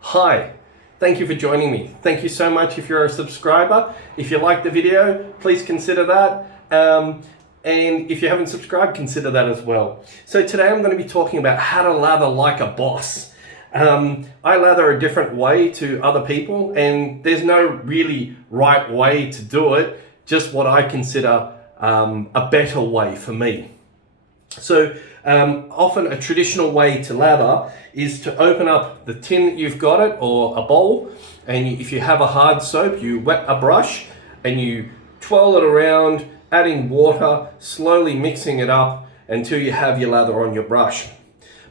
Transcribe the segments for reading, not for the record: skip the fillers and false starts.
Hi, thank you for joining me. Thank you so much if you're a subscriber. If you like the video, please consider that. And if you haven't subscribed, consider that as well. So today I'm going to be talking about how to lather like a boss. I lather a different way to other people, and there's no really right way to do it, just what I consider a better way for me. So often a traditional way to lather is to open up the tin that you've got it, or a bowl, and if you have a hard soap, you wet a brush and you twirl it around, adding water, slowly mixing it up until you have your lather on your brush.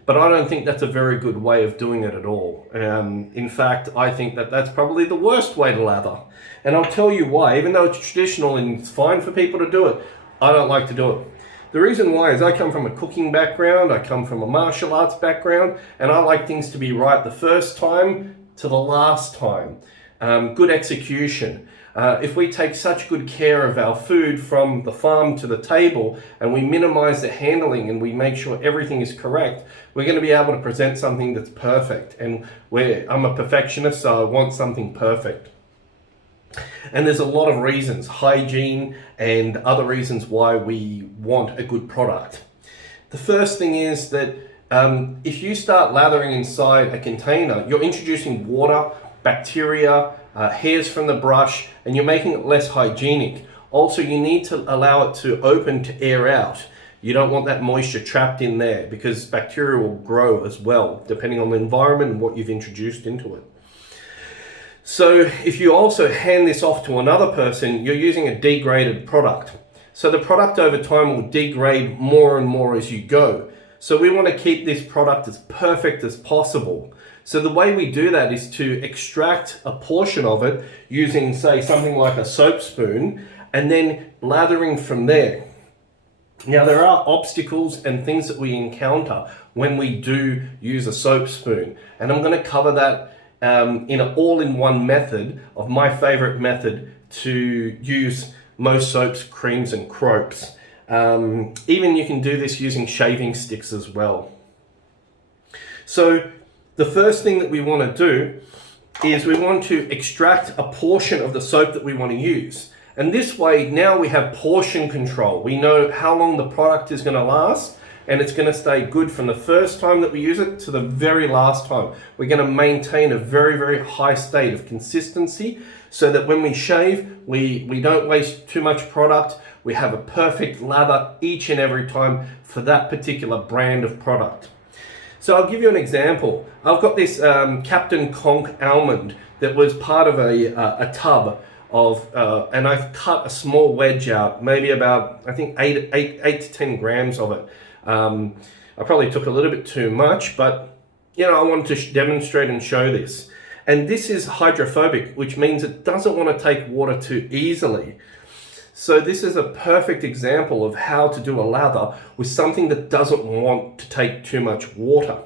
But I don't think that's a very good way of doing it at all. In fact, I think that that's probably the worst way to lather. And I'll tell you why. Even though it's traditional and it's fine for people to do it, I don't like to do it. The reason why is I come from a cooking background, I come from a martial arts background, and I like things to be right the first time to the last time. Good execution. If we take such good care of our food from the farm to the table, and we minimize the handling and we make sure everything is correct, we're going to be able to present something that's perfect. And I'm a perfectionist, so I want something perfect. And there's a lot of reasons, hygiene and other reasons why we want a good product. The first thing is that if you start lathering inside a container, you're introducing water, bacteria, hairs from the brush, and you're making it less hygienic. Also, you need to allow it to open to air out. You don't want that moisture trapped in there, because bacteria will grow as well, depending on the environment and what you've introduced into it. So if you also hand this off to another person, you're using a degraded product. So the product over time will degrade more and more as you go. So we want to keep this product as perfect as possible. So the way we do that is to extract a portion of it using, say, something like a soap spoon, and then lathering from there. Now, there are obstacles and things that we encounter when we do use a soap spoon, and I'm going to cover that in an all-in-one method of my favorite method to use most soaps, creams, and croaks. Even you can do this using shaving sticks as well. So the first thing that we want to do is we want to extract a portion of the soap that we want to use. And this way, now we have portion control. We know how long the product is going to last, and it's going to stay good from the first time that we use it to the very last time. We're going to maintain a very, very high state of consistency so that when we shave, we don't waste too much product. We have a perfect lather each and every time for that particular brand of product. So I'll give you an example. I've got this Captain Conk almond that was part of a tub of, and I've cut a small wedge out, maybe about, I think, 8 to 10 grams of it. I probably took a little bit too much, but I wanted to demonstrate and show this. And this is hydrophobic, which means it doesn't want to take water too easily. So this is a perfect example of how to do a lather with something that doesn't want to take too much water.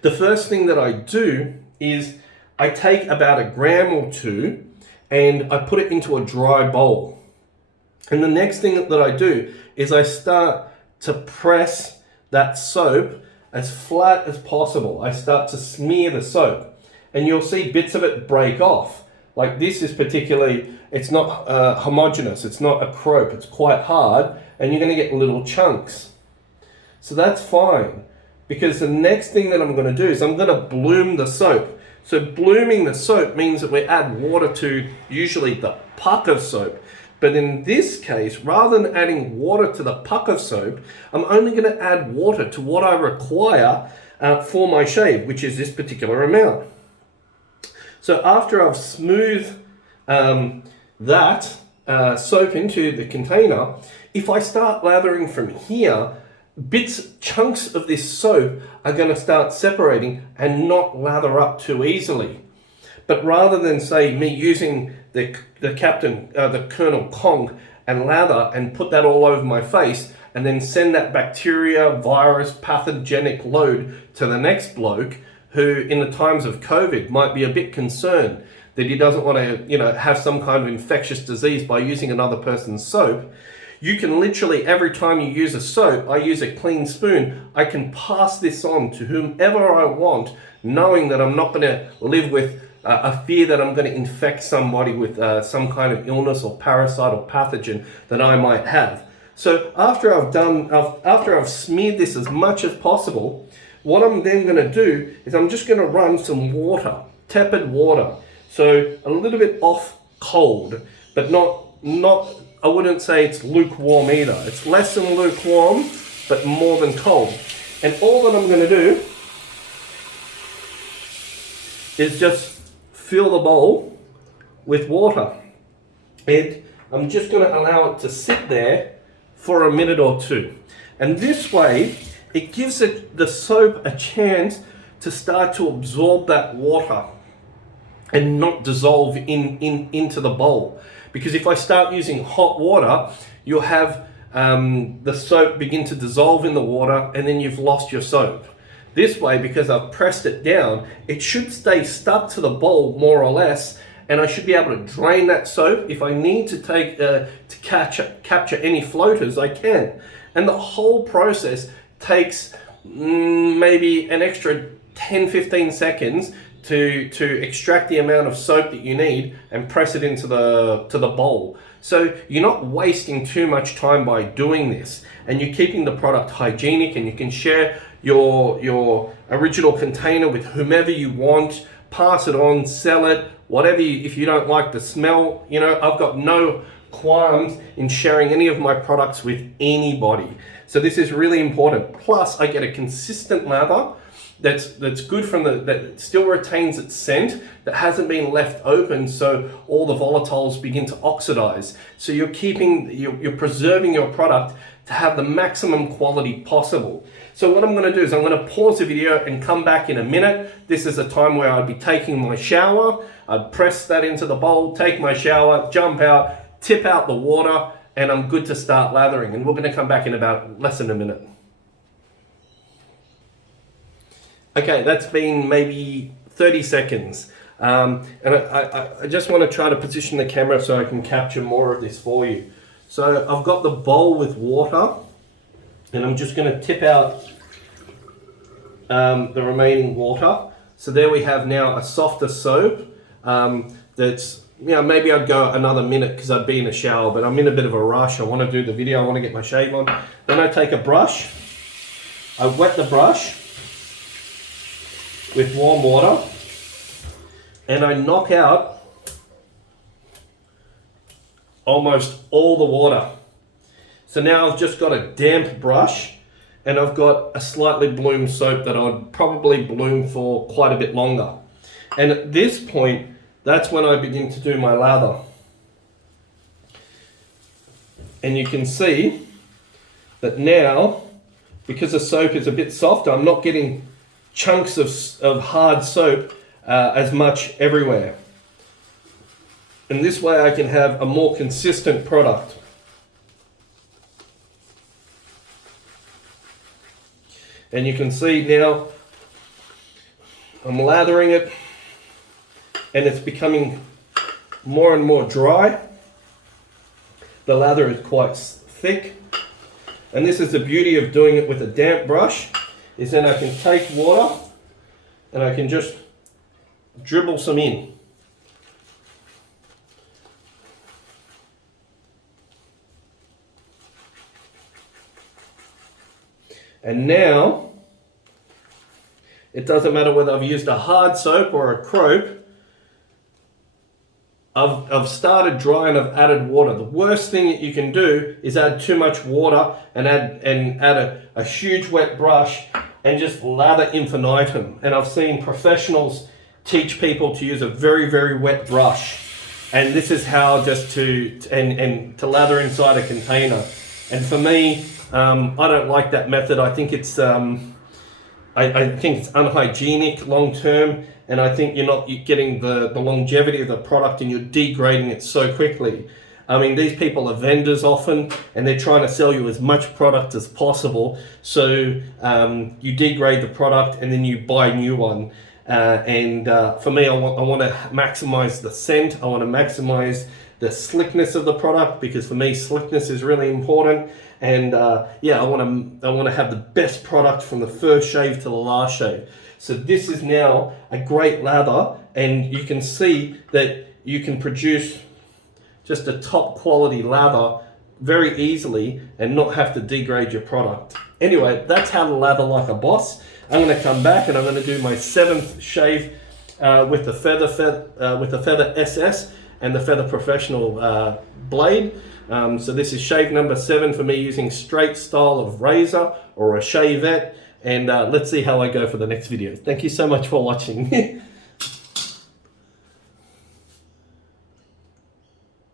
The first thing that I do is I take about a gram or two and I put it into a dry bowl. And the next thing that I do is I start to press that soap as flat as possible. I start to smear the soap, and you'll see bits of it break off. Like this is particularly, it's not homogeneous, it's not a crope, it's quite hard, and you're going to get little chunks. So that's fine, because the next thing that I'm going to do is I'm going to bloom the soap. So blooming the soap means that we add water to usually the puck of soap. But in this case, rather than adding water to the puck of soap, I'm only going to add water to what I require for my shave, which is this particular amount. So after I've smoothed that soap into the container, if I start lathering from here, chunks of this soap are going to start separating and not lather up too easily. But rather than, say, me using the Colonel Conk and lather and put that all over my face and then send that bacteria, virus, pathogenic load to the next bloke who, in the times of COVID, might be a bit concerned that he doesn't want to, have some kind of infectious disease by using another person's soap, You can literally, every time you use a soap, I use a clean spoon, I can pass this on to whomever I want, knowing that I'm not going to live with a fear that I'm going to infect somebody with some kind of illness or parasite or pathogen that I might have. So after I've smeared this as much as possible, what I'm then going to do is I'm just going to run some water, tepid water, so a little bit off cold, but not I wouldn't say it's lukewarm either. It's less than lukewarm, but more than cold. And all that I'm going to do is just fill the bowl with water. And I'm just going to allow it to sit there for a minute or two. And this way, it gives the soap a chance to start to absorb that water and not dissolve into the bowl. Because if I start using hot water, you'll have the soap begin to dissolve in the water, and then you've lost your soap. This way, because I've pressed it down, it should stay stuck to the bowl more or less, and I should be able to drain that soap. If I need to take to capture any floaters, I can. And the whole process takes maybe an extra 10-15 seconds to extract the amount of soap that you need and press it into the bowl. So you're not wasting too much time by doing this, and you're keeping the product hygienic, and you can share your original container with whomever you want, pass it on, sell it, whatever if you don't like the smell. You know, I've got no qualms in sharing any of my products with anybody. So this is really important. Plus I get a consistent lather that's good that still retains its scent, that hasn't been left open, so all the volatiles begin to oxidize. So you're preserving your product to have the maximum quality possible. So what I'm going to do is I'm going to pause the video and come back in a minute. This is a time where I'd be taking my shower. I'd press that into the bowl, take my shower, jump out, tip out the water, and I'm good to start lathering. And we're going to come back in about less than a minute. Okay, that's been maybe 30 seconds. And I just want to try to position the camera so I can capture more of this for you. So I've got the bowl with water, and I'm just going to tip out the remaining water. So there we have now a softer soap that's, you know, maybe I'd go another minute because I'd be in a shower, but I'm in a bit of a rush. I want to do the video, I want to get my shave on. Then I take a brush, I wet the brush with warm water, and I knock out almost all the water. So now I've just got a damp brush, and I've got a slightly bloomed soap that I'd probably bloom for quite a bit longer. And at this point, that's when I begin to do my lather. And you can see that now, because the soap is a bit softer, I'm not getting chunks of hard soap as much everywhere. And this way I can have a more consistent product. And you can see now I'm lathering it, and it's becoming more and more dry. The lather is quite thick, and this is the beauty of doing it with a damp brush, is then I can take water and I can just dribble some in. And now, it doesn't matter whether I've used a hard soap or a crope, I've started dry and I've added water. The worst thing that you can do is add too much water and add a huge wet brush and just lather infinitum. And I've seen professionals teach people to use a very, very wet brush. And this is how just to lather inside a container. And for me, I don't like that method. I think it's I think it's unhygienic long term, and I think you're getting the longevity of the product, and you're degrading it so quickly. I mean, these people are vendors often, and they're trying to sell you as much product as possible. So you degrade the product and then you buy a new one. For me, I want to maximize the scent. I want to maximize the slickness of the product, because for me slickness is really important. And yeah, I want to have the best product from the first shave to the last shave. So this is now a great lather, and you can see that you can produce just a top quality lather very easily and not have to degrade your product. Anyway, that's how to lather like a boss. I'm going to come back and I'm going to do my 7th shave with the Feather SS and the Feather Professional blade. So this is shave number 7 for me, using straight style of razor or a shavette. And let's see how I go for the next video. Thank you so much for watching.